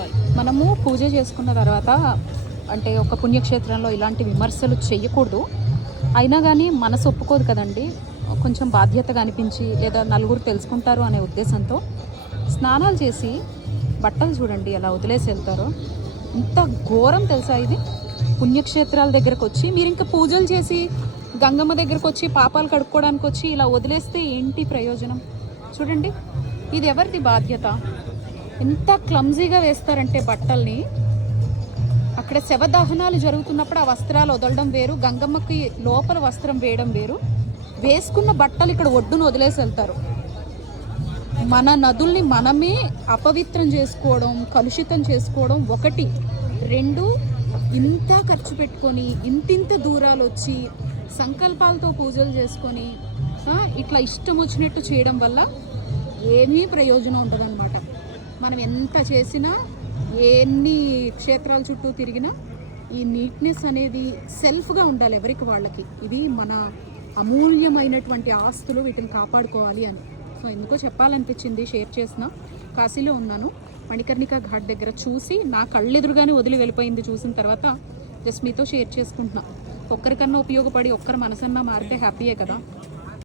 రూపాయలు మనము పూజ చేసుకున్న తర్వాత అంటే ఒక పుణ్యక్షేత్రంలో ఇలాంటి విమర్శలు చేయకూడదు అయినా కానీ మనసు ఒప్పుకోదు కదండి. కొంచెం బాధ్యతగా అనిపించి లేదా నలుగురు తెలుసుకుంటారు అనే ఉద్దేశంతో స్నానాలు చేసి బట్టలు చూడండి ఎలా వదిలేసి వెళ్తారో. ఇంత ఘోరం తెలుసా ఇది? పుణ్యక్షేత్రాల దగ్గరకు వచ్చి మీరు ఇంకా పూజలు చేసి గంగమ్మ దగ్గరకు వచ్చి పాపాలు కడుక్కోవడానికి వచ్చి ఇలా వదిలేస్తే ఏంటి ప్రయోజనం? చూడండి ఇది ఎవరిది బాధ్యత? ఎంత క్లమ్జీగా వేస్తారంటే బట్టల్ని. అక్కడ శవదహనాలు జరుగుతున్నప్పుడు ఆ వస్త్రాలు వదలడం వేరు గంగమ్మకి లోపల వస్త్రం వేయడం వేరు. వేసుకున్న బట్టలు ఇక్కడ ఒడ్డును వదిలేసి వెళ్తారు. మన నదుల్ని మనమే అపవిత్రం చేసుకోవడం కలుషితం చేసుకోవడం ఒకటి. రెండు ఇంత ఖర్చు పెట్టుకొని ఇంతింత దూరాలు వచ్చి సంకల్పాలతో పూజలు చేసుకొని ఇట్లా ఇష్టం వచ్చినట్టు చేయడం వల్ల ఏమీ ప్రయోజనం ఉండదన్నమాట. మనం ఎంత చేసినా ఎన్ని క్షేత్రాల చుట్టూ తిరిగినా ఈ నీట్నెస్ అనేది సెల్ఫ్గా ఉండాలి ఎవరికి వాళ్ళకి. ఇది మన అమూల్యమైనటువంటి ఆస్తులు వీటిని కాపాడుకోవాలి అని. సో ఎందుకో చెప్పాలనిపించింది షేర్ చేసిన. కాశీలో ఉన్నాను. మణికర్ణిక ఘాట్ దగ్గర చూసి నా కళ్ళెదురుగానే వదిలి వెళ్ళిపోయింది చూసిన తర్వాత జస్ట్ మీతో షేర్ చేసుకుంటున్నా. ఒక్కరికన్నా ఉపయోగపడి ఒక్కరి మనసన్నా మారితే హ్యాపీయే కదా.